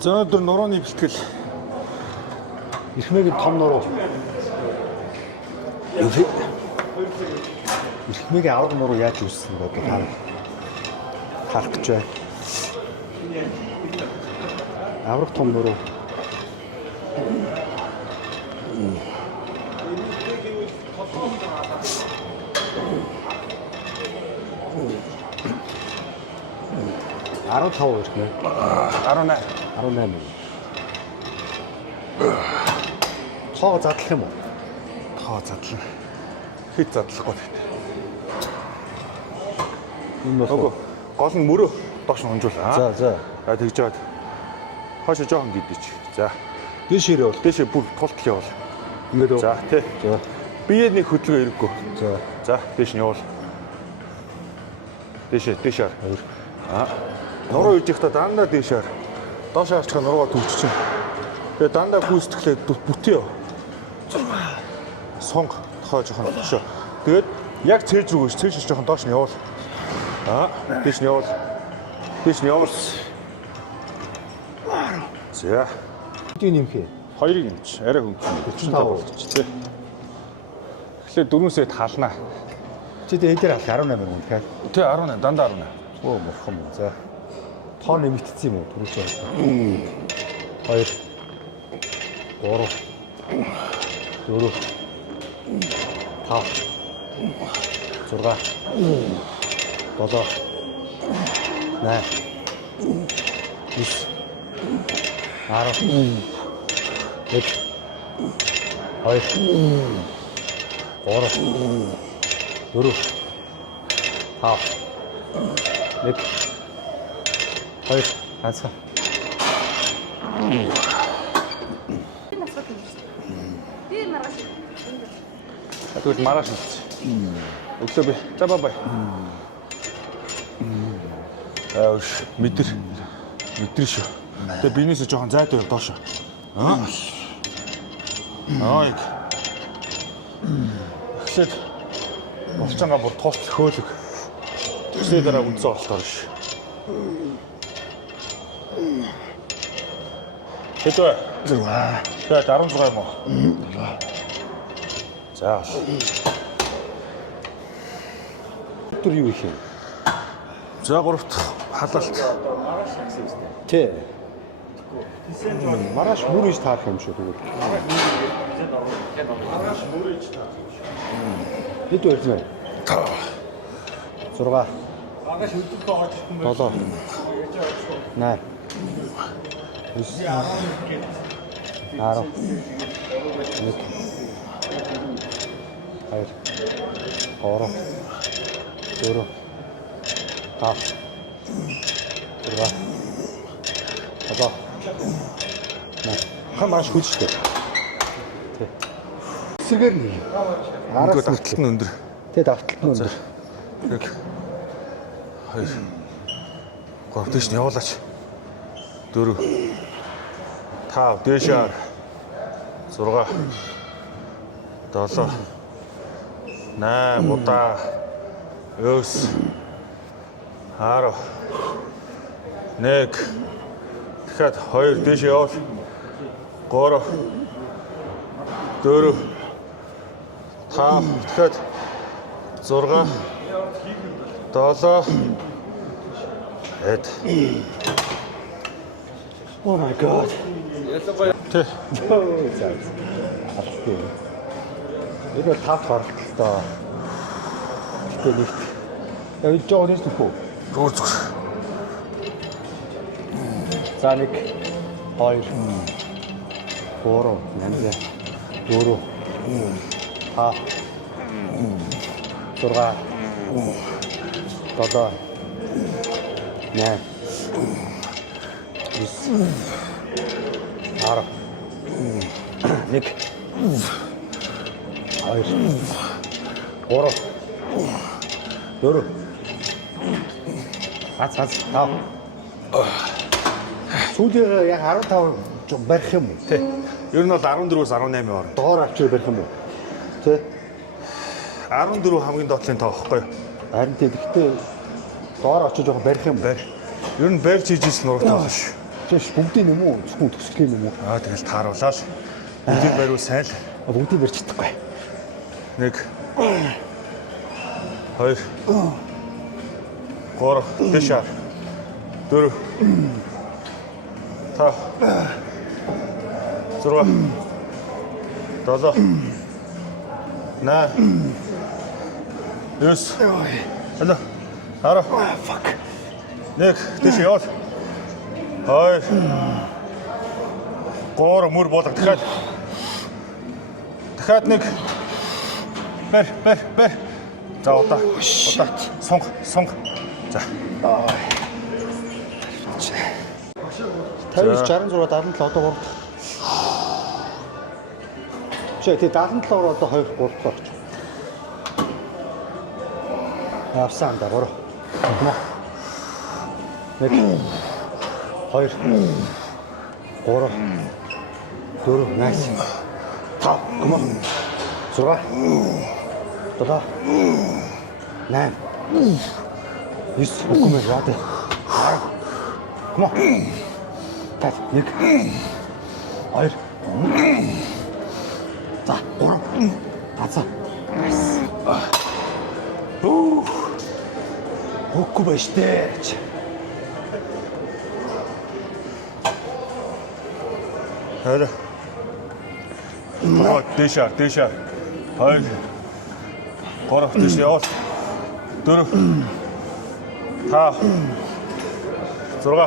За өнөөдөр нурууны бэлтгэл Ирхмээгийн том нуруу. Ирхмээгийн авраг нуруу яаж үүссэн бэ гэдэг харах гэж байна. Авраг том нуруу. $15 ирхмээ. 18. Тоо задлах юм уу? тоо задлана. Хэд задлахгүй. Энэ бол гол нь мөрөө доош нь унжуулаа. За. За тэгж жаад. Хойшоо жоохон гидэж. За. Дээшээ бол Дээшээ бүр тултал явуул. ингээд үү? За тий. За. Биеэ нэг хөдөлгөө ирэхгүй. За. За дээш нь явуул. Дээшээ. Нуруу иж ихтэй дандаа дээшээр. Доош харчихсан нуруугаа төвччин. Тэгээ дандаа гүйцэтгэлээ бүтээ. Сонг тохоо жоохон өшөө. Тэгээд яг цээж рүү цээж жоохон доош нь явуул. Дээш нь явуул. За. Хэдийн нэмхээ? Хоёрыг нэмч. Арай хөнгөн. 45 болчих тий. Тэгэхээр 4 сет халнаа. Чи дээр хал 18 юм тэгэхээр. Тий 18 дандаа 18. Оо мөрхөн. За. Тоо нэмэгдсэн юм уу? Түрүүч байна. 2 3 4 5 6 7 8 Ганцхан. Тэгвэл маргааш хийц. Өглөө би. За бай. Мэдэр шүү. Тэгээ биенээсээ жоохон зайд байв доошо. Яг. Эхлээд булчангаа бүр тост хөөлөг. Тэсээ дараа үндсэн болтоор ш. Хэдвэ? Тэгээд 16 юм уу? За. Түр юу их юм? За 3-т халаалт. Тэ. Маргааш мөрөж таарах юм шүү тэгвэл. Хэд вэ? 6. Маргааш хөдөлгөөн оож ирсэн байх. 7. 8. 10. 11. Хамааш хүчтэй. Тэ. Эсрэгээр нэг. Араас давталт нь өндөр. Тэ давталт нь өндөр. Яг 2 3 дэш нь явуулаач. 4 5 дэшээр 6 7 8 удаа 9 10 1 дахиад 2 дэш явуул 3 4 5 дахиад 6 7 эд. Oh my god. Тэ. Энэ тав харалтаа. Гэтэ нэг. Яг жоо нэс төхөө. Зүгээр. За 1 2 3 4 5 6 7 8 10 1 2 3 4 Ац 5 Сүүлээр яг 15 барих юм уу? Тэ. Ер нь бол 14-өөс 18 орно. Доор авчир барих юм уу? Тэ. 14 хамгийн доотлын тоо байхгүй юу? Харин тэгэхдээ доор очиж жоохон барих юм байна. Ер нь барьж хийж ирсэн нуруутай байна ш. Чиш бүгдийн юм уу? Зөвхөн төсгөлийн юм уу? Тэгэл тааруулаа л. Бүгдийг бариул сайн л. Бүгдийг барьж чадахгүй. 1 2 3 дэш 4 5 6 7 8 9 Hello. Хараа. Fuck. 1 дэш явал. 2 3 мөр болог дахиад 1 бэр. За удаа. Сонг. За. 59 66 77 одоо 3. Чи тий 77-оор одоо 2 3 багч. Авсан да 3. Нэг 2 3 4 nice. 5 come on. 6 7 8 9 үгүй яа. Come on. Так, 1 2 За, 3 Тацаа. Nice. Үгүй ба штэ. Хайр. Дэш 2 3 дэш явал. 4 5 6 7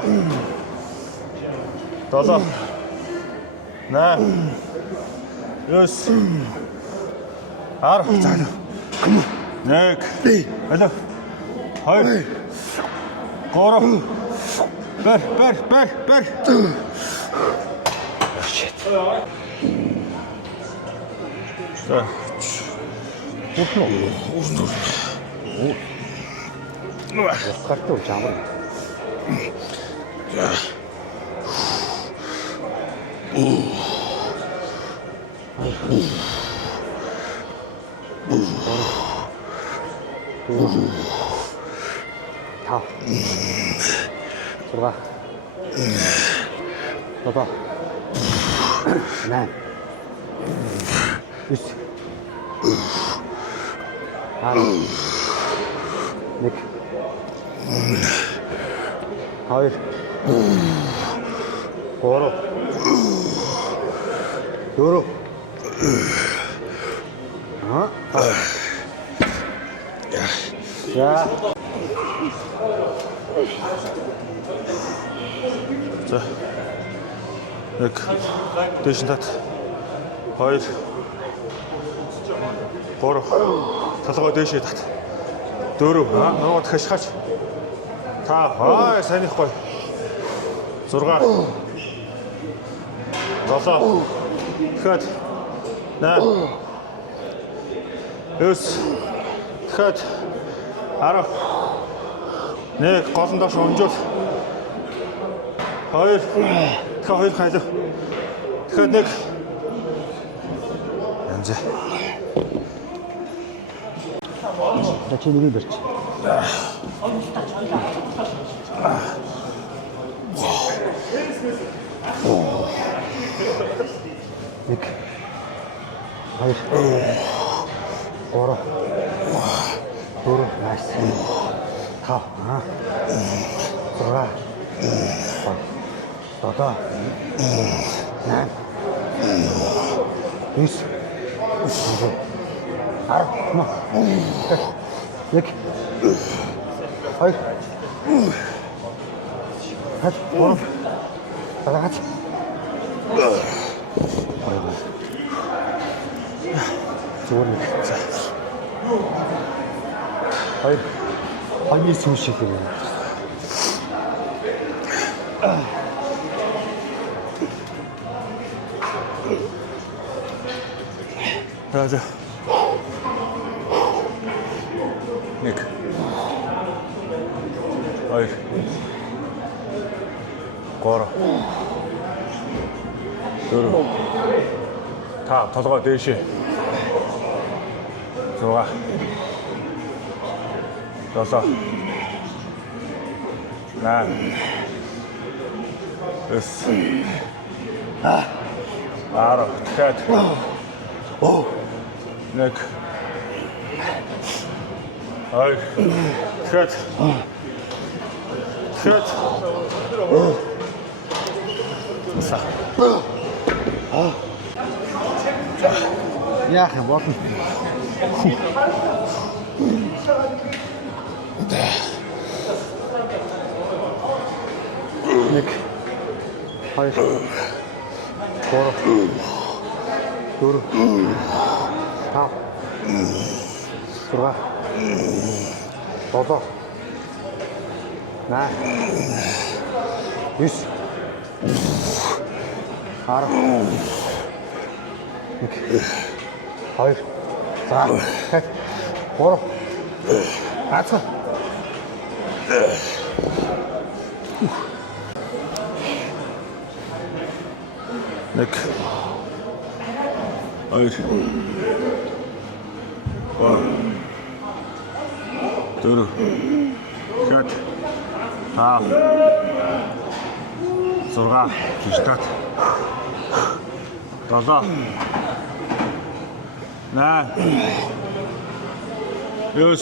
8 9 10 цаана. 1 Алло. 2 3 бэр. Shit. За. Усноо. Карта жамар. Та. Сурга. Баба. Нэ. Ис. Нэг. 2 3 4 За. За. 1 дэш тат. 2 3 толгой дэшээ тат. 4 нуруу дахиж хаач. Та сайн их гоё. 6 7 дахиад 8 9 дахиад 10 нэг голон доош өнжүүл 2 дахиад 2 хайлаа. Дахиад 1 янзаа. За чи нэг бэрч. Нэг 2 3 4 nice. 5 6 7 8 9 10 1 2 хат 3 тагаад зүгээр нэг хоёр хоньны сүүл шиг юм. За. 1 2 3 4 та толгой дээшээ 6 7 8 Yes. Ара, дахиад. Нэг. Хоёр. Дахиад. Дахиад. За. Яах юм болно. Нэг. Хоёр. Гурав. Дөрөв. Тав. Зурга. Долоо. Наа. 9. 10. 1. 2. За. 3. Ацгаа. Нэг. Хоёр. Дөрөв. Хат. Тав. Зурга. Киштат. Долоо. Наа. 9.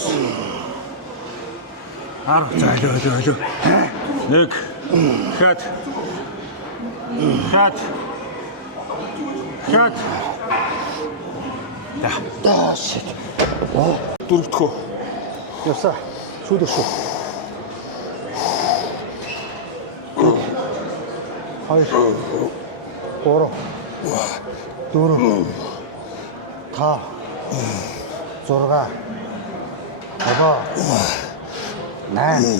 10. За алуу. Нэг. Хат. Хат. Хат. Да shit. Дөрөвдөхөө. Явсаа. Шүдэх шүү. 2. 3. 4. 5. 6. 7. 8.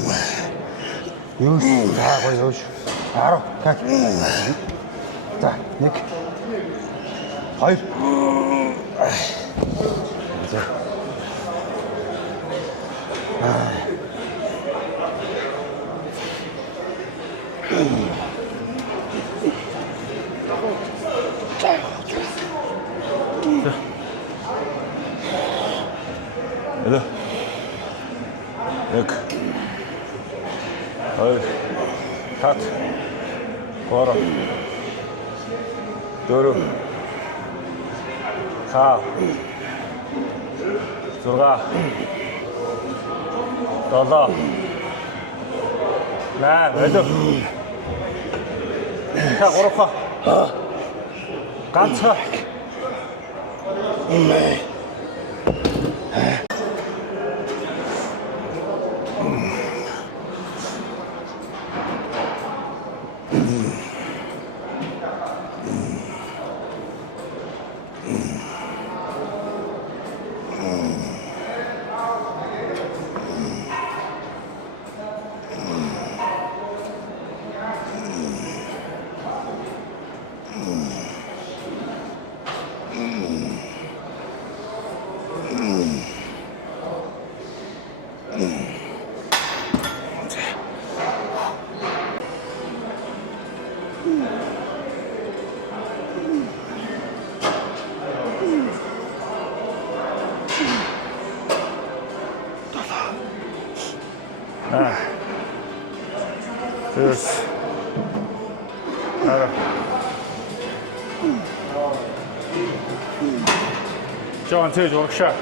9. За гоё юу. 10. Кат. За 1. 2. За. Алло. Нэг. Хоёр. Хат. Гурав. Дөрөв. Тав. Зурга. Долоо. Наа, алло. Та гурав. Ганцхан. Yes. Ара. John Ted workshop.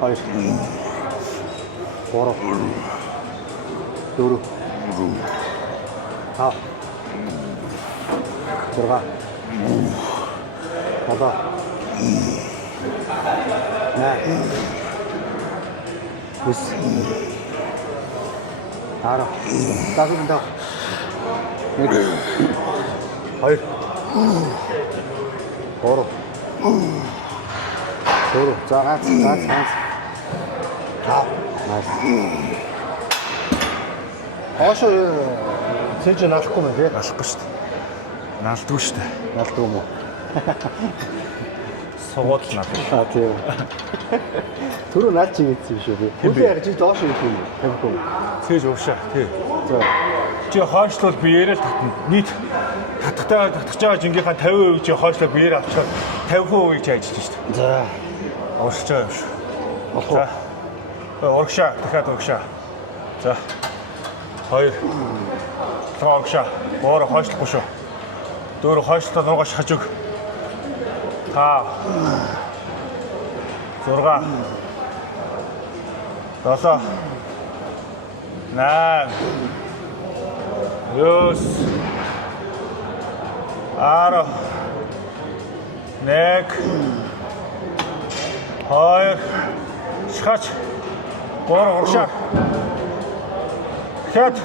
Хоёр. Гурав. Дөрөв. Тав. Зурга. Долоо. Наа. 9. 10. Дагуулдаг. 1. 2. 3. 4. За ганц. Тав. Nice. Хоошо цэж налахгүй мэн тий? Алахгүй шүү дээ. Налдгүй шүү дээ. Налдгүй юм уу? Сугууд л надад. Аа тийм. Түрүү наалч ингэсэн юм шүү би. Хүлээ яг чи доош ирэх юм. Тавихгүй. Цээж уушаа. Тий. За. Чи хойшлол би яриад татна. Нийт татгаж байгаа жингийнхаа 50% чи хойшлоо биеэр авчихаар 50% чи ажиллаж шүү дээ. За. Урагшаа юм шүү. Болох уу? За. Урагшаа, дахиад урагшаа. За. 2. Урагшаа. Өөрөө хойшлохгүй шүү. 4 хойшлоо нугаш хаж өг. 5. 6. 7. 8. 9. 10. 1. 2. Шхач. 3 урагшаа. Хэд.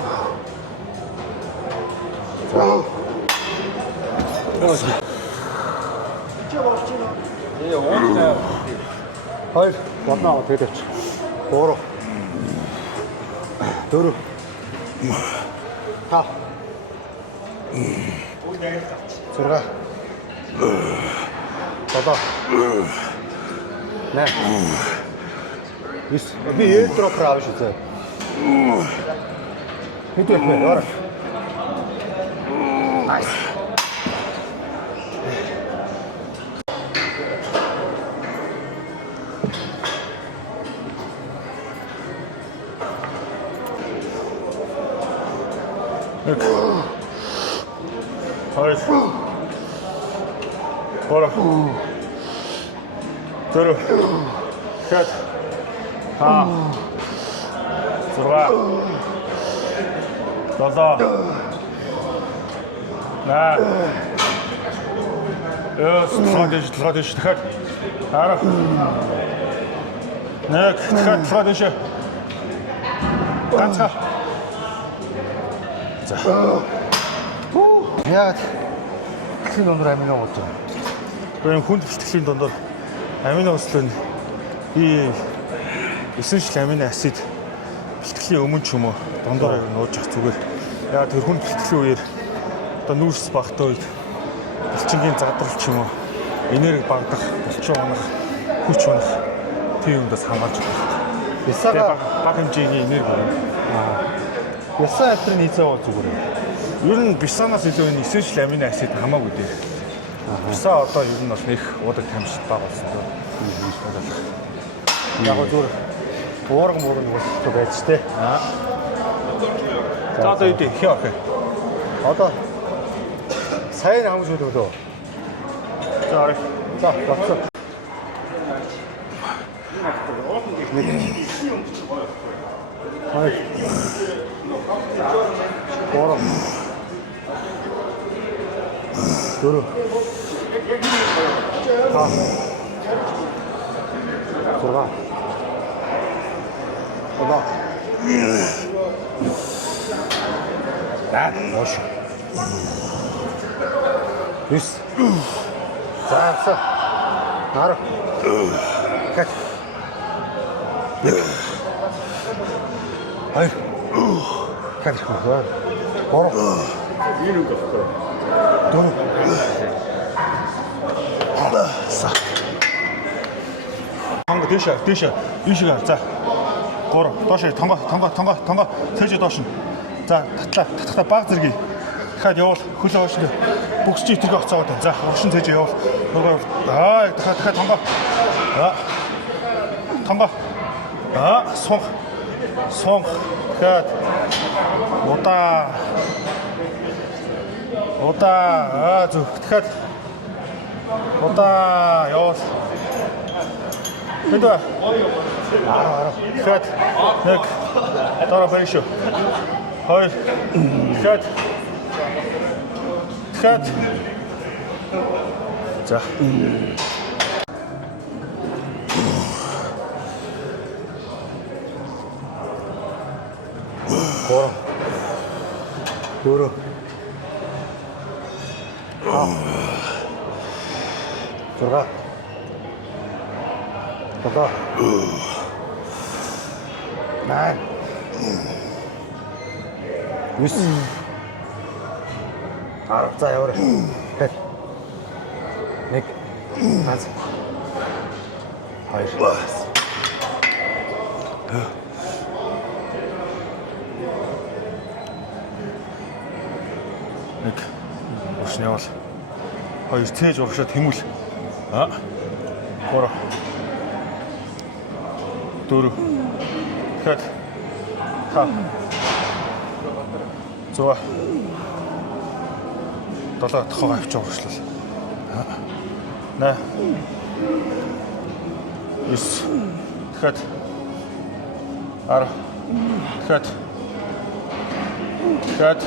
Хоёр болно тэгээд авч. 3 4 5 6 7 9 би eel дропper авч үзээ. Хэдийх вэ? Ороо. Nice. Look. Хоёр. Ороо. Дөрөв. Хэд. 5 6 7 8 толгой дэш дахиад 10 нэг дахиад толгой дэш ганцхан за Яа. Тэхний дундор амино болж байна. энэ хүн төвчлэлийн дундор амино өслөн би эссеншл амино асид бэлтгэлийн өмнө ч юм уу дундор нууж явах зүгээр. Яа тэр хүн бэлтгэлийн үеэр одоо нүүрс багтаа үед булчингийн задрал ч юм уу энерги багдах, булчин унах, хүч унах тийм юмдаас хамгаалж байна. Бисага Бага хэмжээний энерги байна. Ясан амтрын хийцээ бол зүгээр. Ер нь бисанаас илүү энэ эссеншл амино асид хамаагүй дээ. Биса одоо ер нь бол нэг уудаг тамшилт бага болсон дөө. Яг зүгээр уурган уусчих байж тээ. За одоо юу дээ хээ охин. Одоо сайн хамж үлээ. За арай. За болцоо. Хай. Гoro. Дөрөв. Хаа. Зурга. Ода. Мош. Юс. Заавса. Ара. Кат. Ай. Кат. Гoro. Дөрөв. Са. Тонго дэше. Ийшээ за. 3 доош тонго цээж доош нь. За татлаа баг зэрэг. Дахиад явуул хөлөө хойш нь бүгс чи тэргээ оцоод байна. За уршин цээж явуул. Нөгөө дахиад тонго. Тонго. Сонг. Дахиад удаа зүг. Дахиад удаа явуул. Хэдэ? Дахиад нэг дараа байх шүү. Хоёр. Дахиад. За. Гoro. Дөрөв. Зурга. Бага. Наа. Юс. За яваа. Хэд. Нэг. Ганц. Хоёр. Нэг. урагш нь явал. 2 цээж урагшаа тэмүүл. 3 4 дахиад 5 6 7 тохоо авч урагшлал. 8 9 дахиад 10 дахиад